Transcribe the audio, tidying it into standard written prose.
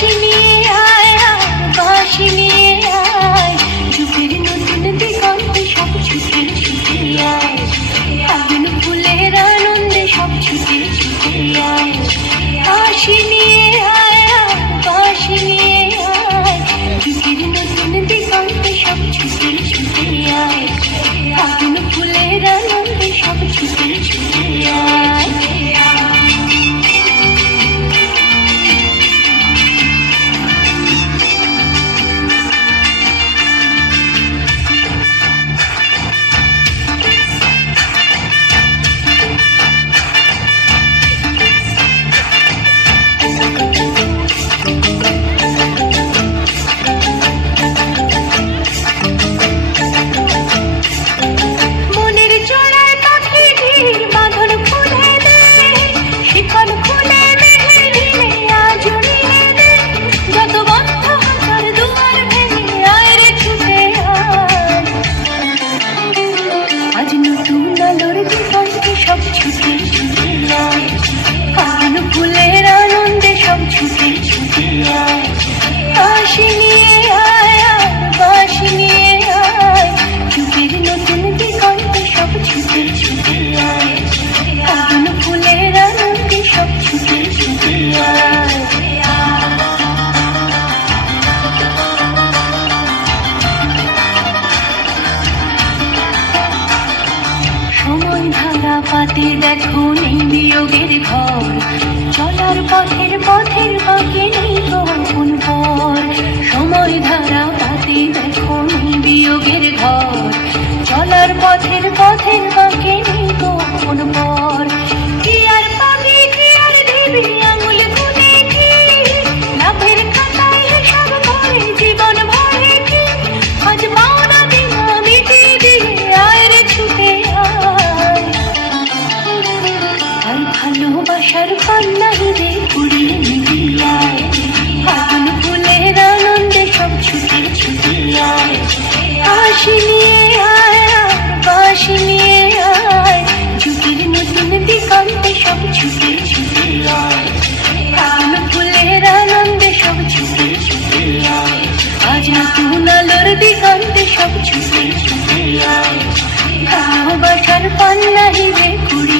বাঁশি নিয়ে আয় আয়, বাঁশি নিয়ে আয়, যুগের নতুন দিগন্তে সব ছুটে ছুটে আয়, ফাগুন ফুলের আনন্দে সব ছুটে ছুটে আয়। বাঁশি নিয়ে আয় আয়, বাঁশি নিয়ে আয়, যুগের নতুন দিগন্তে সব ছুটে ছুটে আয়, ফাগুন ফুলের আনন্দে সব ছুটে ছুটে আয়। ফুলের আনন্দে সব ছুটে ছুটে আয়, বাঁশি নিয়ে আয় আয়, বাঁশি নিয়ে আয়, যুগের নতুন দিগন্তে সব ছুটে ছুটে আয়, ফাগুন ফুলের আনন্দে সব ছুটে ছুটে আয়। সময় ভাঙা পাতে দেখো নেই বিয়োগের ঘর, চলার পথের পথের বাঁকে নেই আপন পর। সময় ধারা পাতে দেখো নেই বিয়োগের ঘর, চলার পথের পথের বাঁকে নেই আপন পর। কি আর পাবি কি আর দিবি আঙুল গুনে কি, লাভের খাতায় হিসাব করে জীবন ভরে কি, আজ পাওনা দিনা মিটিয়ে দিয়ে আয় রে ছুটে আয়। আর ভালোবাসার পান্না হিরে কুড়িয়ে নিবি আয়, ফাগুন ফুলের আনন্দে সব ছুটে ছুটে আয়। বাঁশি নিয়ে আয় আয়, বাঁশি নিয়ে আয়, যুগের নতুন দিগন্তে সব ছুটে ছুটে আয়, ফাগুন ফুলের আনন্দে সব ছুটে ছুটে আয়। আজ নতুন আলোর দিগন্তে সব ছুটে ছুটে আয়, ভালোবাসার পান্না হিরে কুড়িয়ে